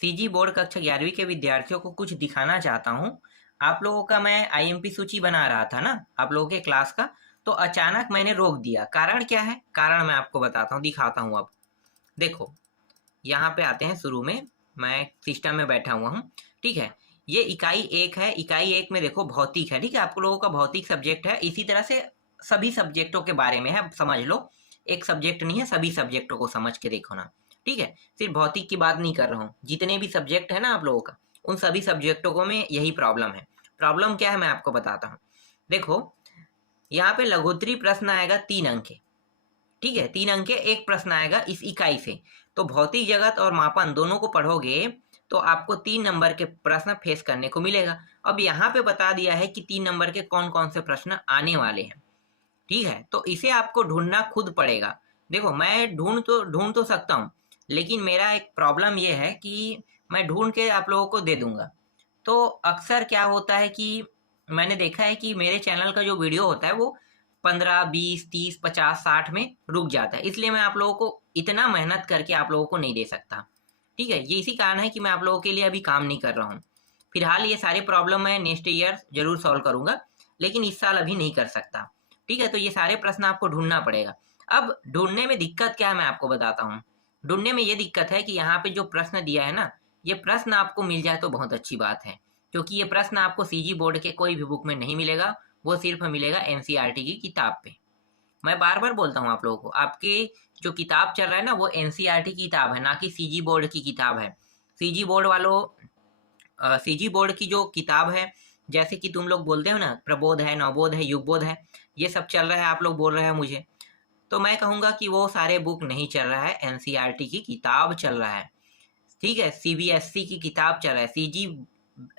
CG board कक्षा 11वीं के विद्यार्थियों को कुछ दिखाना चाहता हूँ। आप लोगों का मैं आईएमपी सूची बना रहा था ना, आप लोगों के क्लास का, तो अचानक मैंने रोक दिया। कारण क्या है? कारण मैं आपको बताता हूँ, दिखाता हूँ। अब देखो, यहाँ पे आते हैं शुरू में, मैं सिस्टम में बैठा हुआ हूँ, ठीक है। ये इकाई 1 है। इकाई 1 में देखो भौतिक है, ठीक है। आप लोगों का भौतिक सब्जेक्ट है। इसी तरह से सभी सब्जेक्टों के बारे में है, समझ लो। एक सब्जेक्ट नहीं है, सभी सब्जेक्टों को समझ के देखो ना, ठीक है। सिर्फ भौतिक की बात नहीं कर रहा हूँ, जितने भी सब्जेक्ट है ना आप लोगों का, उन सभी सब्जेक्टों को में यही प्रॉब्लम है। प्रॉब्लम क्या है मैं आपको बताता हूँ। देखो, यहाँ पे लघुत्तरी प्रश्न आएगा 3 अंक के, ठीक है। 3 अंक के एक प्रश्न आएगा इस इकाई से। तो भौतिक जगत और मापन दोनों को पढ़ोगे तो आपको 3 नंबर के प्रश्न फेस करने को मिलेगा। अब यहाँ पे बता दिया है कि 3 नंबर के कौन कौन से प्रश्न आने वाले हैं, ठीक है। तो इसे आपको ढूंढना खुद पड़ेगा। देखो, मैं ढूंढ तो सकता हूँ, लेकिन मेरा एक प्रॉब्लम ये है कि मैं ढूंढ के आप लोगों को दे दूंगा। तो अक्सर क्या होता है कि मैंने देखा है कि मेरे चैनल का जो वीडियो होता है वो 15, 20, 30, 50, 60 में रुक जाता है। इसलिए मैं आप लोगों को इतना मेहनत करके आप लोगों को नहीं दे सकता, ठीक है। ये इसी कारण है कि मैं आप लोगों के लिए अभी काम नहीं कर रहा हूँ। फिलहाल ये सारे प्रॉब्लम मैं नेक्स्ट ईयर जरूर सॉल्व करूंगा, लेकिन इस साल अभी नहीं कर सकता, ठीक है। तो ये सारे प्रश्न आपको ढूंढना पड़ेगा। अब ढूंढने में दिक्कत क्या है मैं आपको बताता हूँ। ढूंढने में ये दिक्कत है कि यहाँ पे जो प्रश्न दिया है ना, ये प्रश्न आपको मिल जाए तो बहुत अच्छी बात है, क्योंकि ये प्रश्न आपको सीजी बोर्ड के कोई भी बुक में नहीं मिलेगा। वो सिर्फ मिलेगा एनसीईआरटी की किताब पे। मैं बार बार बोलता हूँ आप लोगों को, आपके जो किताब चल रहा है ना, वो एनसीईआरटी की किताब है, ना कि सीजी बोर्ड की किताब है। सीजी बोर्ड वालों, सीजी बोर्ड की जो किताब है, जैसे कि तुम लोग बोलते हो ना, प्रबोध है, नवबोध है, युगबोध है, ये सब चल रहा है, आप लोग बोल रहे हैं मुझे, तो मैं कहूँगा कि वो सारे बुक नहीं चल रहा है, एनसीईआरटी की किताब चल रहा है, ठीक है। सीबीएसई की किताब चल रहा है,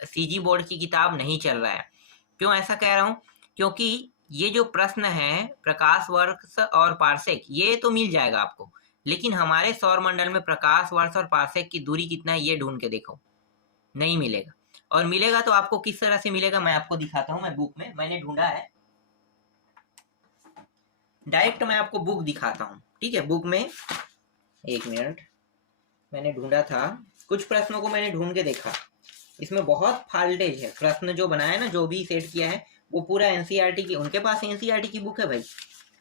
सीजी बोर्ड की किताब नहीं चल रहा है। क्यों ऐसा कह रहा हूँ? क्योंकि ये जो प्रश्न है, प्रकाश वर्ष और पारसेक, ये तो मिल जाएगा आपको, लेकिन हमारे सौर मंडल में प्रकाश वर्ष और पारसेक की दूरी कितना है ये ढूंढ के देखो, नहीं मिलेगा। और मिलेगा तो आपको किस तरह से मिलेगा मैं आपको दिखाता हूँ। मैं बुक में मैंने ढूंढा है, डायरेक्ट मैं आपको बुक दिखाता हूँ, ठीक है। बुक में, एक मिनट, मैंने ढूंढा था, कुछ प्रश्नों को मैंने ढूंढ के देखा, इसमें बहुत फाल्टेज है। प्रश्न जो बनाया ना, जो भी सेट किया है, वो पूरा एनसीईआरटी की, उनके पास एनसीईआरटी की बुक है भाई,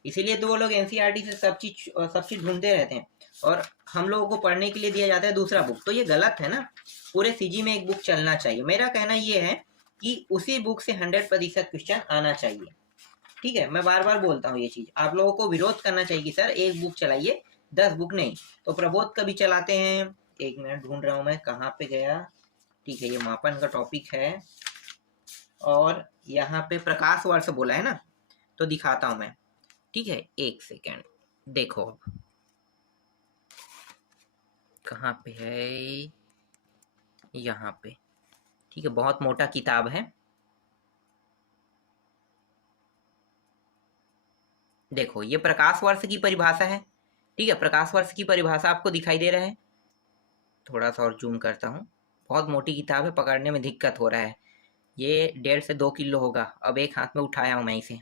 इसीलिए तो वो लोग एनसीईआरटी से सब चीज ढूंढते रहते हैं, और हम लोगों को पढ़ने के लिए दिया जाता है दूसरा बुक। तो ये गलत है ना, पूरे सीजी में एक बुक चलना चाहिए। मेरा कहना ये है कि उसी बुक से 100% क्वेश्चन आना चाहिए, ठीक है। मैं बार बार बोलता हूँ ये चीज, आप लोगों को विरोध करना चाहिए कि सर एक बुक चलाइए, 10 बुक नहीं। तो प्रबोध का भी चलाते हैं, एक मिनट ढूंढ रहा हूँ मैं, कहाँ पे गया, ठीक है। ये मापन का टॉपिक है, और यहाँ पे प्रकाश वर्ष बोला है ना, तो दिखाता हूं मैं, ठीक है। एक सेकेंड, देखो अब कहाँ पे है, यहाँ पे, ठीक है। बहुत मोटा किताब है, देखो ये प्रकाश वर्ष की परिभाषा है, ठीक है। प्रकाश वर्ष की परिभाषा आपको दिखाई दे रहा है, थोड़ा सा और जूम करता हूँ। बहुत मोटी किताब है, पकड़ने में दिक्कत हो रहा है। ये 1.5 से 2 किलो होगा, अब एक हाथ में उठाया हूँ मैं इसे,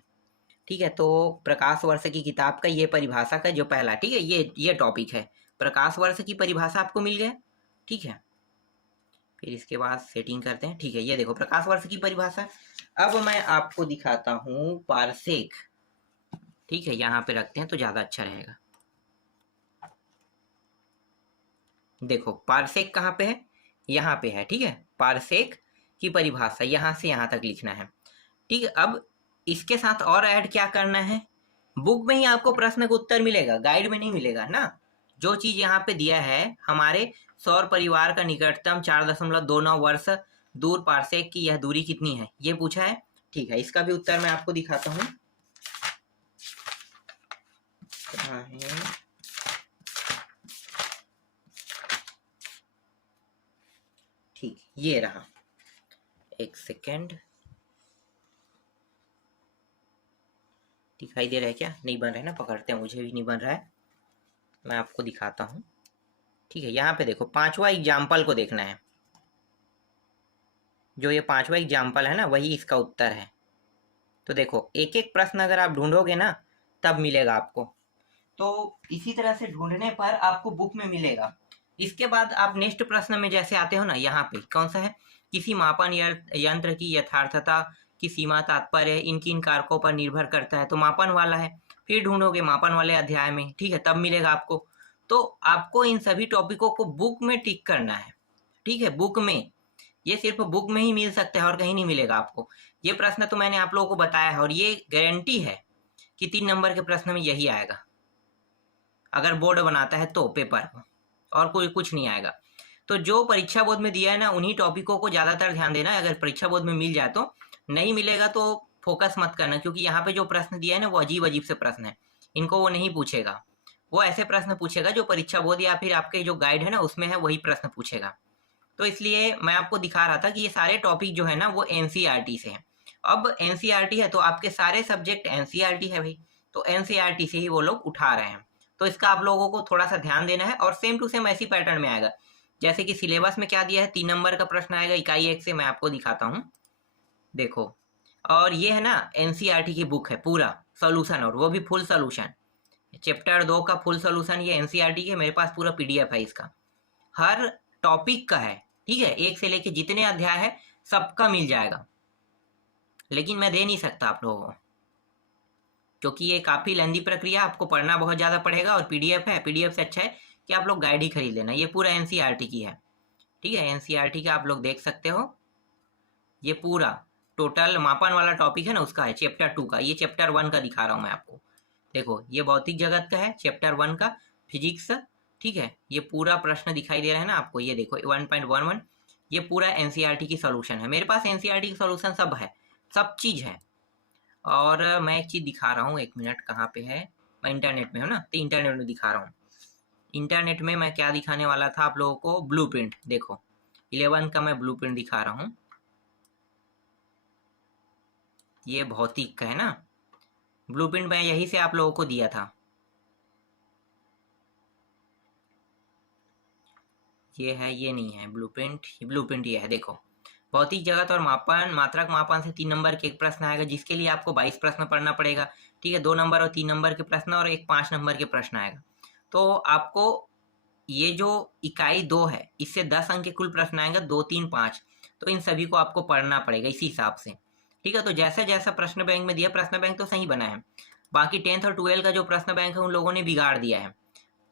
ठीक है। तो प्रकाश वर्ष की किताब का ये परिभाषा का जो पहला, ठीक है, ये टॉपिक है। प्रकाश वर्ष की परिभाषा आपको मिल गया, ठीक है। फिर इसके बाद सेटिंग करते हैं, ठीक है। ये देखो प्रकाश वर्ष की परिभाषा। अब मैं आपको दिखाता हूँ पारसेक, ठीक है। यहाँ पे रखते हैं तो ज्यादा अच्छा रहेगा। देखो पारसेक कहाँ पे है, यहाँ पे है, ठीक है। पारसेक की परिभाषा यहाँ से यहाँ तक लिखना है, ठीक है। अब इसके साथ और ऐड क्या करना है, बुक में ही आपको प्रश्न का उत्तर मिलेगा, गाइड में नहीं मिलेगा ना। जो चीज यहाँ पे दिया है, हमारे सौर परिवार का निकटतम 4.29 वर्ष दूर पारसेक की यह दूरी कितनी है, ये पूछा है, ठीक है। इसका भी उत्तर मैं आपको दिखाता हूँ, कहाँ है, ठीक, ये रहा, एक सेकेंड, दिखाई दे रहा है क्या? नहीं बन रहा है ना, पकड़ते हैं, मुझे भी नहीं बन रहा है, मैं आपको दिखाता हूँ, ठीक है। यहाँ पे देखो 5वां एग्जाम्पल को देखना है, जो ये 5वां एग्जाम्पल है ना, वही इसका उत्तर है। तो देखो एक एक प्रश्न अगर आप ढूंढोगे ना, तब मिलेगा आपको। तो इसी तरह से ढूंढने पर आपको बुक में मिलेगा। इसके बाद आप नेक्स्ट प्रश्न में जैसे आते हो ना, यहाँ पे कौन सा है, किसी मापन यंत्र की यथार्थता की सीमा तात्पर्य इन किन कारकों पर निर्भर करता है, तो मापन वाला है। फिर ढूंढोगे मापन वाले अध्याय में, ठीक है, तब मिलेगा आपको। तो आपको इन सभी टॉपिकों को बुक में टिक करना है, ठीक है, बुक में। ये सिर्फ बुक में ही मिल सकता है और कहीं नहीं मिलेगा आपको। ये प्रश्न तो मैंने आप लोगों को बताया है और ये गारंटी है कि 3 नंबर के प्रश्न में यही आएगा, अगर बोर्ड बनाता है तो पेपर, और कोई कुछ नहीं आएगा। तो जो परीक्षा बोर्ड में दिया है ना, उन्हीं टॉपिकों को ज़्यादातर ध्यान देना है। अगर परीक्षा बोर्ड में मिल जाए तो, नहीं मिलेगा तो फोकस मत करना, क्योंकि यहाँ पे जो प्रश्न दिया है ना वो अजीब अजीब से प्रश्न है, इनको वो नहीं पूछेगा। वो ऐसे प्रश्न पूछेगा जो परीक्षा बोर्ड या फिर आपके जो गाइड है ना उसमें है, वही प्रश्न पूछेगा। तो इसलिए मैं आपको दिखा रहा था कि ये सारे टॉपिक जो है ना वो एनसीईआरटी से हैं। अब एनसीईआरटी है तो आपके सारे सब्जेक्ट एनसीईआरटी है भाई, तो एनसीईआरटी से ही वो लोग उठा रहे हैं। तो इसका आप लोगों को थोड़ा सा ध्यान देना है, और सेम टू सेम ऐसी पैटर्न में आएगा जैसे कि सिलेबस में क्या दिया है। 3 नंबर का प्रश्न आएगा इकाई 1 से, मैं आपको दिखाता हूँ, देखो। और ये है ना एनसीईआरटी की बुक है, पूरा सोल्यूशन, और वो भी फुल सोल्यूशन। चैप्टर 2 का फुल सोल्यूशन ये एनसीईआरटी के, मेरे पास पूरा पीडीएफ है इसका, हर टॉपिक का है, ठीक है, 1 से लेके जितने अध्याय है सबका मिल जाएगा। लेकिन मैं दे नहीं सकता आप लोगों को, क्योंकि ये काफ़ी लंबी प्रक्रिया, आपको पढ़ना बहुत ज़्यादा पड़ेगा। और पीडीएफ है, पीडीएफ से अच्छा है कि आप लोग गाइड ही खरीद लेना। ये पूरा एनसीईआरटी की है, ठीक है, एनसीईआरटी का आप लोग देख सकते हो। ये पूरा टोटल मापन वाला टॉपिक है ना उसका है, चैप्टर 2 का। ये चैप्टर 1 का दिखा रहा हूँ मैं आपको, देखो ये भौतिक जगत का है, चैप्टर 1 का फिजिक्स, ठीक है। ये पूरा प्रश्न दिखाई दे रहा है ना आपको, ये देखो 1.11, ये पूरा एनसीईआरटी की सॉल्यूशन है। मेरे पास एनसीईआरटी की सॉल्यूशन सब है, सब चीज़ है। और मैं एक चीज़ दिखा रहा हूँ, 1 मिनट, कहाँ पे है, मैं इंटरनेट में हूँ ना, तो इंटरनेट में दिखा रहा हूँ। इंटरनेट में मैं क्या दिखाने वाला था आप लोगों को, ब्लूप्रिंट, देखो 11 का मैं ब्लूप्रिंट दिखा रहा हूँ। ये भौतिक का है ना ब्लूप्रिंट, मैं यही से आप लोगों को दिया था। ये है, ये नहीं है ब्लूप्रिंट, ब्लूप्रिंट ये है, देखो। भौतिक जगत और मापन, मात्रक मापन से 3 नंबर के एक प्रश्न आएगा, जिसके लिए आपको 22 प्रश्न पढ़ना पड़ेगा, ठीक है। 2 नंबर और 3 नंबर के प्रश्न और एक 5 नंबर के प्रश्न आएगा। तो आपको ये जो इकाई 2 है, इससे 10 अंक के कुल प्रश्न आएंगे, 2, 3, 5। तो इन सभी को आपको पढ़ना पड़ेगा इसी हिसाब से, ठीक है। तो जैसा जैसा प्रश्न बैंक में दिया, प्रश्न बैंक तो सही बना है, बाकी 10th और 12 का जो प्रश्न बैंक है उन लोगों ने बिगाड़ दिया है।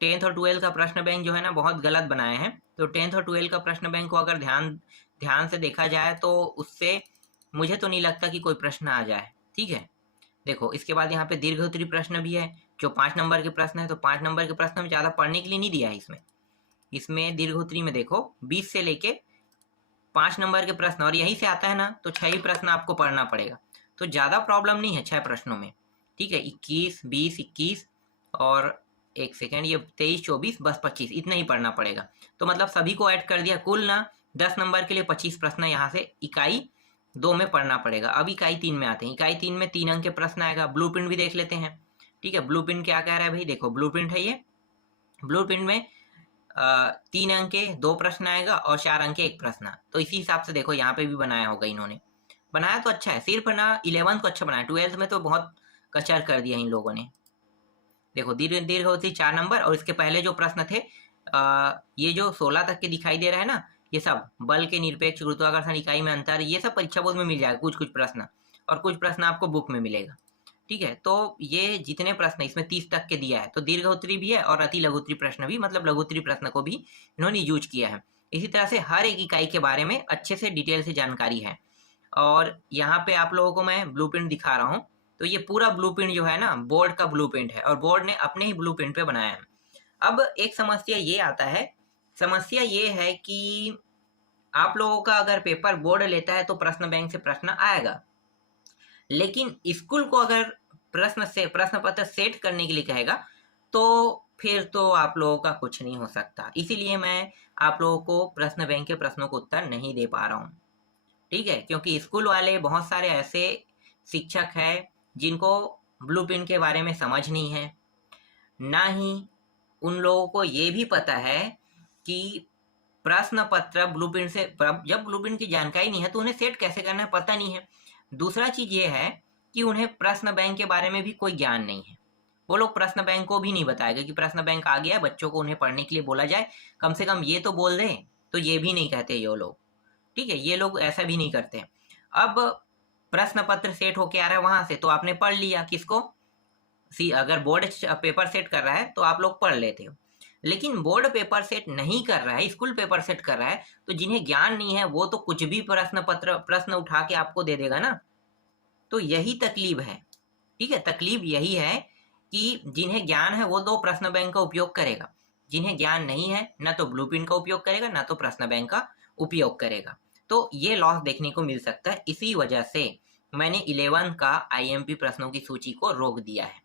10th और 12 का प्रश्न बैंक जो है ना बहुत गलत बनाए हैं। तो 10th और 12 का प्रश्न बैंक को अगर ध्यान से देखा जाए तो उससे मुझे तो नहीं लगता कि कोई प्रश्न आ जाए, ठीक है। देखो इसके बाद यहाँ पे दीर्घोत्तरी प्रश्न भी है, जो 5 नंबर के प्रश्न है। तो 5 नंबर के प्रश्न में ज़्यादा पढ़ने के लिए नहीं दिया है इसमें दीर्घोत्तरी में देखो 20 से लेके 5 नंबर के प्रश्न, और यहीं से आता है ना, तो 6 ही प्रश्न आपको पढ़ना पड़ेगा। तो ज़्यादा प्रॉब्लम नहीं है 6 प्रश्नों में, ठीक है। 21, 20, 21 और 1 सेकेंड, ये 23, 24, बस 25, इतना ही पढ़ना पड़ेगा। तो मतलब सभी को ऐड कर दिया, कुल ना 10 नंबर के लिए 25 प्रश्न यहाँ से इकाई 2 में पढ़ना पड़ेगा। अब इकाई 3 में आते हैं। इकाई 3 में 3 अंक के प्रश्न आएगा। ब्लूप्रिंट भी देख लेते हैं, ठीक है। ब्लूप्रिंट क्या कह रहा है भाई, देखो ब्लूप्रिंट है ये। ब्लूप्रिंट में 3 अंक के 2 प्रश्न आएगा और 4 अंक के 1 प्रश्न। तो इसी हिसाब से देखो यहाँ पे भी बनाया होगा इन्होंने, बनाया तो अच्छा है, सिर्फ ना 11th को अच्छा बनाया, 12th में तो बहुत कचर कर दिया इन लोगों ने। देखो दीर्घ होती 4 नंबर, और इसके पहले जो प्रश्न थे ये जो 16 तक के दिखाई दे रहा है ना, ये सब बल के निरपेक्ष गुरुत्वाकर्षण इकाई में अंतर, ये सब परीक्षा बोर्ड में मिल जाएगा, कुछ प्रश्न, और कुछ प्रश्न आपको बुक में मिलेगा, ठीक है। तो ये जितने प्रश्न इसमें 30 तक के दिया है, तो दीर्घोत्तरी भी है और अति लघुत्तरी प्रश्न भी, मतलब लघुत्तरी प्रश्न को भी इन्होंने यूज किया है। इसी तरह से हर एक इकाई के बारे में अच्छे से डिटेल से जानकारी है। और यहाँ पे आप लोगों को मैं ब्लूप्रिंट दिखा रहा हूँ। तो ये पूरा ब्लूप्रिंट जो है ना बोर्ड का ब्लूप्रिंट है, और बोर्ड ने अपने ही ब्लूप्रिंट पे बनाया है। अब एक समस्या ये आता है, समस्या ये है कि आप लोगों का अगर पेपर बोर्ड लेता है तो प्रश्न बैंक से प्रश्न आएगा, लेकिन स्कूल को अगर प्रश्न पत्र सेट करने के लिए कहेगा तो फिर तो आप लोगों का कुछ नहीं हो सकता। इसीलिए मैं आप लोगों को प्रश्न बैंक के प्रश्नों को उत्तर नहीं दे पा रहा हूँ, ठीक है। क्योंकि स्कूल वाले बहुत सारे ऐसे शिक्षक हैं जिनको ब्लूप्रिंट के बारे में समझ नहीं है, ना ही उन लोगों को ये भी पता है कि प्रश्न पत्र ब्लूप्रिंट से, जब ब्लूप्रिंट की जानकारी नहीं है तो उन्हें सेट कैसे करना है पता नहीं है। दूसरा चीज ये है कि उन्हें प्रश्न बैंक के बारे में भी कोई ज्ञान नहीं है। वो लोग प्रश्न बैंक को भी नहीं बताएगा कि प्रश्न बैंक आ गया है, बच्चों को उन्हें पढ़ने के लिए बोला जाए, कम से कम ये तो बोल दें। तो ये भी नहीं कहते ये लोग, ठीक है, ये लोग ऐसा भी नहीं करते। अब प्रश्न पत्र सेट होके आ रहा है वहां से, तो आपने पढ़ लिया किसको, अगर बोर्ड पेपर सेट कर रहा है तो आप लोग पढ़ लेते हो। लेकिन बोर्ड पेपर सेट नहीं कर रहा है, स्कूल पेपर सेट कर रहा है, तो जिन्हें ज्ञान नहीं है वो तो कुछ भी प्रश्न उठा के आपको दे देगा ना। तो यही तकलीफ है, ठीक है, तकलीफ यही है कि जिन्हें ज्ञान है वो तो प्रश्न बैंक का उपयोग करेगा, जिन्हें ज्ञान नहीं है ना तो ब्लूप्रिंट का उपयोग करेगा ना तो प्रश्न बैंक का उपयोग करेगा। तो ये लॉस देखने को मिल सकता है। इसी वजह से मैंने 11 का आईएमपी प्रश्नों की सूची को रोक दिया है।